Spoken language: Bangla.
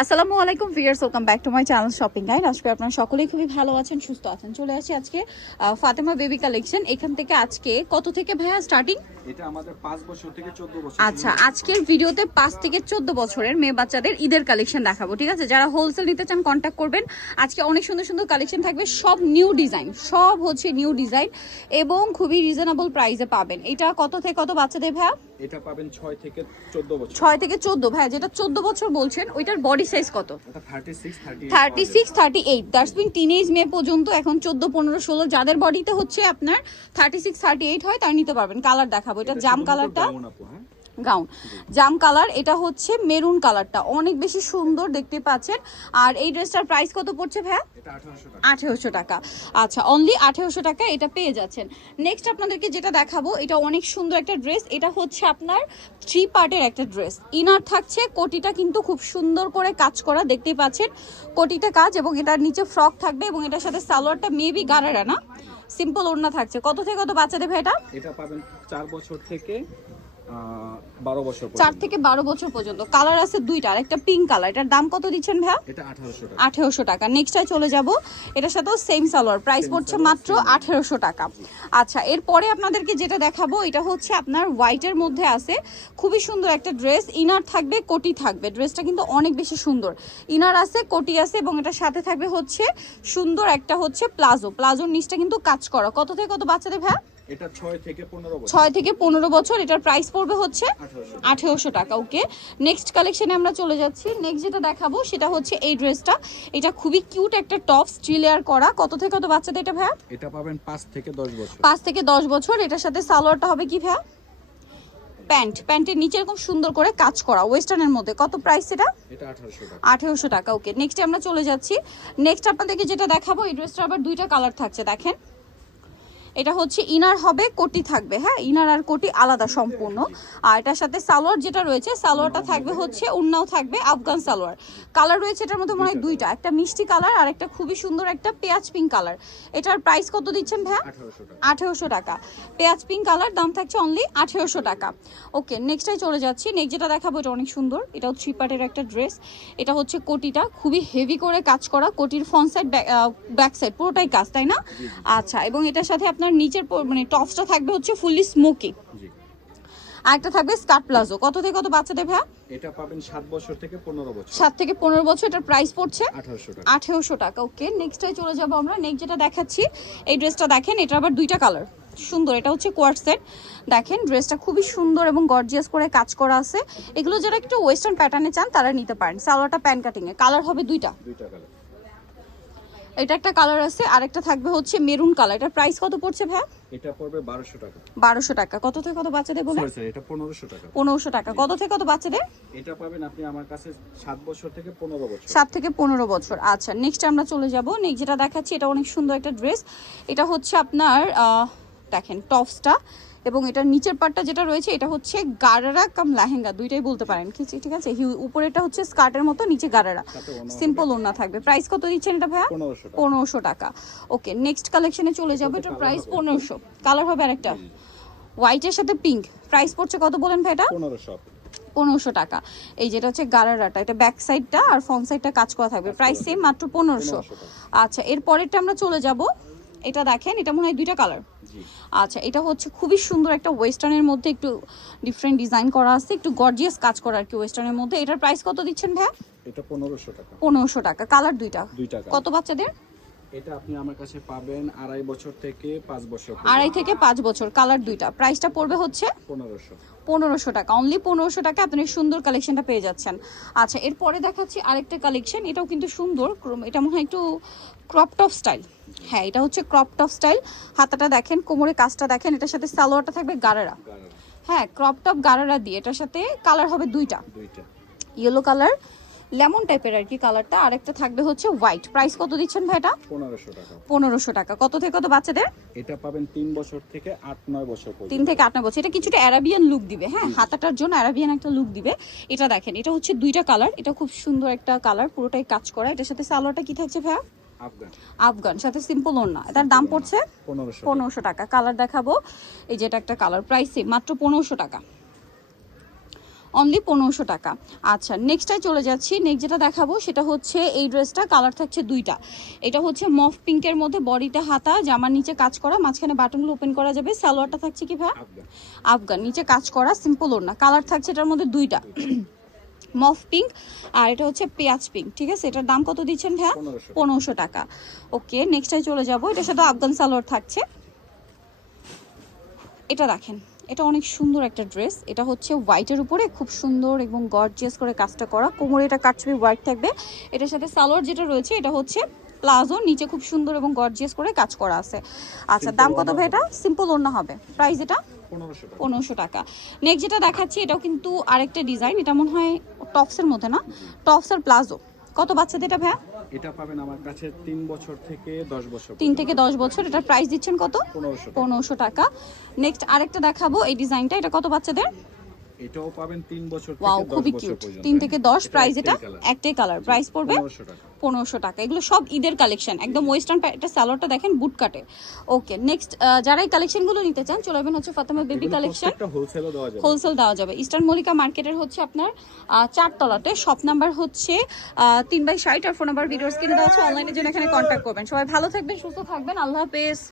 আসসালামু আলাইকুম viewers, welcome back to my channel shopping guide. আজকে আপনারা সকলেই খুবই ভালো আছেন, সুস্থ আছেন। চলে আসি আজকে ফাতেমা বেবি কালেকশন। এখান থেকে আজকে কত থেকে ভাইয়া স্টার্টিং? এটা আমাদের 5 বছর থেকে 14 বছর। আচ্ছা, আজকের ভিডিওতে 5 থেকে 14 বছরের মেয়ে বাচ্চাদের ঈদের কালেকশন দেখাবো, ঠিক আছে? যারা হোলসেল নিতে চান কন্ট্যাক্ট করবেন। আজকে অনেক সুন্দর সুন্দর কালেকশন থাকবে, সব নিউ ডিজাইন, সব হচ্ছে নিউ ডিজাইন এবং খুবই রিজনেবল প্রাইসে পাবেন। এটা কত থেকে কত বাচ্চাদের ভাইয়া? এটা পাবেন 6 থেকে 14 বছর। 6 থেকে 14 ভাইয়া, যেটা 14 বছর বলছেন ওইটার বডি সাইজ কত? এটা 36 36 38 দ্যাটস মিন টিনেজ মেয়ে পর্যন্ত এখন 14 15 16 যাদের বডিতে হচ্ছে আপনার 36 38 হয় তার নিতে পারবেন। কালার দেখাবো, এটা জাম কালারটা, গাউন জাম কালার, এটা হচ্ছে মেরুন কালারটা, অনেক বেশি সুন্দর দেখতে পাচ্ছেন। আর এই ড্রেসটার প্রাইস কত পড়ছে ভাইয়া? এটা 1800 টাকা। 1800 টাকা। আচ্ছা, অনলি 1800 টাকা এটা পেয়ে যাচ্ছেন। নেক্সট আপনাদেরকে যেটা দেখাবো, এটা অনেক সুন্দর একটা ড্রেস। এটা হচ্ছে আপনার 3 পার্টের একটা ড্রেস। ইনার থাকছে, কোটিটা কিন্তু খুব সুন্দর করে কাজ করা, দেখতেই পাচ্ছেন কোটিটা কাজ, এবং এটার নিচে ফ্রক থাকবে এবং এটার সাথে সালোয়ারটা মেবি গারারা না, সিম্পল ওড়না থাকছে। কত থেকে কত বাচ্চাদের ভাই এটা? এটা পাবেন 4 বছর থেকে 12 বছর পর্যন্ত। 4 থেকে 12 বছর পর্যন্ত। কালার আছে দুইটা, আর একটা পিঙ্ক কালার। এটার দাম কত দিচ্ছেন ভাইয়া? এটা 1800 টাকা। 1800 টাকা। নেক্সটে চলে যাব, এটার সাথেও সেম সালোয়ার, প্রাইস পড়ছে মাত্র 1800 টাকা। আচ্ছা, এরপরে আপনাদেরকে যেটা দেখাবো, এটা হচ্ছে আপনার হোয়াইটের মধ্যে আছে, খুবই সুন্দর একটা ড্রেস। ইনার থাকবে, কোটি থাকবে, ড্রেসটা কিন্তু অনেক বেশি সুন্দর। ইনার আছে, কোটি আছে এবং এটার সাথে থাকবে হচ্ছে সুন্দর একটা হচ্ছে প্লাজো। প্লাজোর নিচটা কিন্তু কাজ করা। কত থেকে কত বাচ্চাদের ভাইয়া? এটা 6 থেকে 15 বছর। 6 থেকে 15 বছর। এটার প্রাইস পড়বে হচ্ছে 1800 টাকা। ওকে, নেক্সট কালেকশনে আমরা চলে যাচ্ছি। নেক্সট যেটা দেখাবো সেটা হচ্ছে এই ড্রেসটা। এটা খুবই কিউট একটা টপ, স্টিল লেয়ার করা। কত থেকে কত বাচ্চাদের এটা ভাইয়া? এটা পাবেন 5 থেকে 10 বছর। 5 থেকে 10 বছর। এটার সাথে সালোয়ারটা হবে কি ভাইয়া? প্যান্টের নিচে এরকম সুন্দর করে কাজ করা, ওয়েস্টার্নের মধ্যে। কত প্রাইস এটা? এটা 1800 টাকা। 1800 টাকা। ওকে, নেক্সটে আমরা চলে যাচ্ছি। নেক্সট আপনাদেরকে যেটা দেখাবো, এই ড্রেসটা আবার দুইটা কালার থাকছে, দেখেন। এটা হচ্ছে ইনার হবে, কোটি থাকবে, হ্যাঁ, ইনার আর কোটি আলাদা সম্পূর্ণ। আর এটার সাথে সালোয়ার যেটা রয়েছে, সালোয়ারটা থাকবে হচ্ছে, ওড়নাও থাকবে আফগান সালোয়ার। কালার রয়েছে এটার মধ্যে মনে হয় দুইটা, একটা মিষ্টি কালার আর একটা খুবই সুন্দর একটা পেঁয়াজ পিঙ্ক কালার। এটার প্রাইস কত দিচ্ছেন ভাইয়া? 1800 টাকা। পেঁয়াজ পিঙ্ক কালার, দাম থাকছে অনলি 1800 টাকা। ওকে, নেক্সটে চলে যাচ্ছি। নেক্সট যেটা দেখাবো, এটা অনেক সুন্দর, এটাও 3 পার্টের একটা ড্রেস। এটা হচ্ছে কোটিটা খুবই হেভি করে কাজ করা, কোটির ফ্রন্ট সাইড ব্যাক সাইড পুরোটাই কাজ, তাই না? আচ্ছা, এবং এটার সাথে আপনার নিচের মানে টপসটা থাকবে হচ্ছে ফুললি স্মোকি, আর একটা থাকবে স্কার্ট প্লাজো। কত থেকে কত বাচ্চাদের ভাইয়া? এটা পাবেন 7 বছর থেকে 15 বছর। 7 থেকে 15 বছর। এটার প্রাইস পড়ছে 1800 টাকা। 1800 টাকা। ওকে, নেক্সটে চলে যাব আমরা। নেক্সট যেটা দেখাচ্ছি, এই ড্রেসটা দেখেন, এটা আবার দুইটা কালার সুন্দর। এটা হচ্ছে কোয়ার্ট সেট, দেখেন ড্রেসটা খুবই সুন্দর এবং গর্জিয়াস করে কাজ করা আছে। এগুলো যারা একটু ওয়েস্টার্ন প্যাটার্নে চান তারা নিতে পারেন। সালোয়ারটা প্যান কাটিং এ, কালার হবে দুইটা। কালার। এটা একটা কালার আছে, আরেকটা থাকবে হচ্ছে মেরুন কালার। এটার প্রাইস কত পড়ছে ভাই? এটা পড়বে 1200 টাকা। 1200 টাকা। কত থেকে কত বাচ্চাদের বলে? সরি, এটা 1500 টাকা। 1500 টাকা। কত থেকে কত বাচ্চাদের? এটা পাবেন আপনি আমার কাছে 7 বছর থেকে 15 বছর। 7 থেকে 15 বছর। আচ্ছা, নেক্সট আমরা চলে যাব। নেক্সট যেটা দেখাচ্ছি, এটা অনেক সুন্দর একটা ড্রেস। এটা হচ্ছে আপনার দেখেন টপসটা, এবং এটার নিচের পার্টটা যেটা রয়েছে এটা হচ্ছে গারারা কাম লেহেঙ্গা, দুইটাই বলতে পারেন, ঠিক আছে? উপরেটা হচ্ছে স্কার্টের মতো, নিচে গারারা, সিম্পল ওড়না থাকবে। প্রাইস কত দিচ্ছেন এটা ভাইয়া? 1500 টাকা। ওকে, নেক্সট কালেকশনে চলে যাবো। এটার প্রাইস 1500। কালার হবে আরেকটা হোয়াইটের সাথে পিঙ্ক। প্রাইস পড়ছে কত বলেন ভাই এটা? 1500 টাকা। এই যেটা হচ্ছে গারারাটা, এটা ব্যাক সাইডটা আর ফ্রন্ট সাইডটা কাজ করা থাকবে, প্রাইস সেম, মাত্র 1500। আচ্ছা, এর পরেরটা আমরা চলে যাব। এটা দেখেন, এটা মনে হয় দুইটা কালার। আচ্ছা, এটা হচ্ছে খুবই সুন্দর একটা ওয়েস্টার্নের মধ্যে, একটু ডিফারেন্ট ডিজাইন করা আছে, একটু গর্জিয়াস কাজ করা আর কি ওয়েস্টার্নের মধ্যে। এটার প্রাইস কত দিচ্ছেন ভাইয়া? এটা 1500 টাকা। 1500 টাকা। কালার দুইটা। কত বাচ্চাদের? এটা আপনি আমার কাছে পাবেন 2.5 বছর থেকে 5 বছর। 2.5 থেকে 5 বছর, কালার দুইটা। প্রাইসটা পড়বে হচ্ছে 1500 টাকা। অনলি 1500 টাকা আপনি সুন্দর কালেকশনটা পেয়ে যাচ্ছেন। আচ্ছা, এরপরে দেখাচ্ছি আরেকটা কালেকশন, এটাও কিন্তু সুন্দর। এটা মনে হয় একটু ক্রপ টপ স্টাইল। হ্যাঁ, এটা হচ্ছে ক্রপ টপ স্টাইল। হাতাটা দেখেন, কোমরে কাজটা দেখেন, এটার সাথে সালোয়ারটা থাকবে গারারা। হ্যাঁ, ক্রপ টপ গারারা দিয়ে। এটার সাথে কালার হবে দুইটা, ইয়েলো কালার, লেমন টাইপের আর কি কালারটা, আরেকটা থাকবে হচ্ছে হোয়াইট। প্রাইস কত দিচ্ছেন ভাই এটা? 1500 টাকা। 1500 টাকা। কত থেকে কত বাচ্চাদের? এটা পাবেন 3 বছর থেকে 8-9 বছর পর্যন্ত। 3 থেকে 8 বছর। এটা কিছুটা অ্যারাবিয়ান লুক দিবে, হ্যাঁ, হাতাটার জন্য অ্যারাবিয়ান একটা লুক দিবে। এটা দেখেন, এটা হচ্ছে দুইটা কালার, এটা খুব সুন্দর একটা কালার, পুরোটাই কাজ করা। এটার সাথে সালোয়ারটা কি থাকছে ভাইয়া? আফগান, সাথে সিম্পল ওড়না। এটার দাম পড়ছে 1500 টাকা। কালার দেখাবো, এই যেটা একটা কালার, প্রাইস সেম, মাত্র 1500 টাকা। অনলি 1500 টাকা। আচ্ছা নেক্সটটায় চলে যাচ্ছি। নেক্সট যেটা দেখাবো সেটা হচ্ছে এই ড্রেসটা, কালার থাকছে দুইটা। এটা হচ্ছে মফ পিঙ্কের মধ্যে, বডিতে হাতা, জামার নিচে কাজ করা, মাঝখানে বাটনগুলো ওপেন করা যাবে। সালোয়ারটা থাকছে কি ভাই? আফগান। আফগান, নিচে কাজ করা, সিম্পল ওড়না। কালার থাকছে এটার মধ্যে দুইটা, মফ পিঙ্ক আর এটা হচ্ছে পেঁয়াজ পিঙ্ক। ঠিক আছে, এটার দাম কত দিচ্ছেন ভাইয়া? 1500 টাকা। ওকে নেক্সটটায় চলে যাব। এটার সাথে আফগান সালোয়ার থাকছে। এটা দেখেন, এটা অনেক সুন্দর একটা ড্রেস। এটা হচ্ছে হোয়াইটের উপরে খুব সুন্দর এবং গর্জিয়াস করে কাজটা করা। কোমরে এটা কাটছবি হোয়াইট থাকবে। এটার সাথে সালোয়ার যেটা রয়েছে এটা হচ্ছে প্লাজো, নিচে খুব সুন্দর এবং গর্জিয়াস করে কাজ করা আছে। আচ্ছা দাম কত ভাই? এটা সিম্পল ওড়না হবে। প্রাইস এটা 1500 টাকা। নেক্সট যেটা দেখাচ্ছি এটাও কিন্তু আরেকটা ডিজাইন। এটা মনে হয় টপসের মধ্যে না? টপস আর প্লাজো। কত বাচ্চাদের এটা ভাইয়া? এটা পাবেন আমার কাছে 3 বছর থেকে 10 বছর। 3 থেকে 10 বছর। এটার প্রাইস দিচ্ছেন কত? 1500 টাকা। নেক্সট আরেকটা দেখাবো এই ডিজাইনটা। এটা কত বাচ্চাদের? এটাও পাবেন 3 বছর থেকে ওয়াও 10 খুবই বছর কিউট। পর্যন্ত। 3 থেকে 10 প্রাইস। এটা একটাই colour। একটাই কালার। প্রাইস পড়বে 1500 টাকা। 1500 টাকা। এগুলো সব ঈদের কালেকশন, একদম ওয়েস্টার্ন। এটা সালোয়ারটা দেখেন বুট কাটে। ওকে নেক্সট যারা এই কালেকশনগুলো নিতে চান চলে আসবেন হচ্ছে ফাতেমা বেবি কালেকশন। একটা হোলসেলও দেওয়া যাবে। হোলসেল দেওয়া যাবে। ইস্টার্ন মল্লিকা মার্কেটের হচ্ছে আপনার 4 তলাতে। শপ নাম্বার হচ্ছে 3/60 আর ফোন নাম্বার ভিডিওস কিনে দেওয়া আছে। অনলাইনে জন্য এখানে কন্ট্যাক্ট করবেন। সবাই ভালো থাকবেন, সুস্থ থাকবেন। আল্লাহ হাফেজ।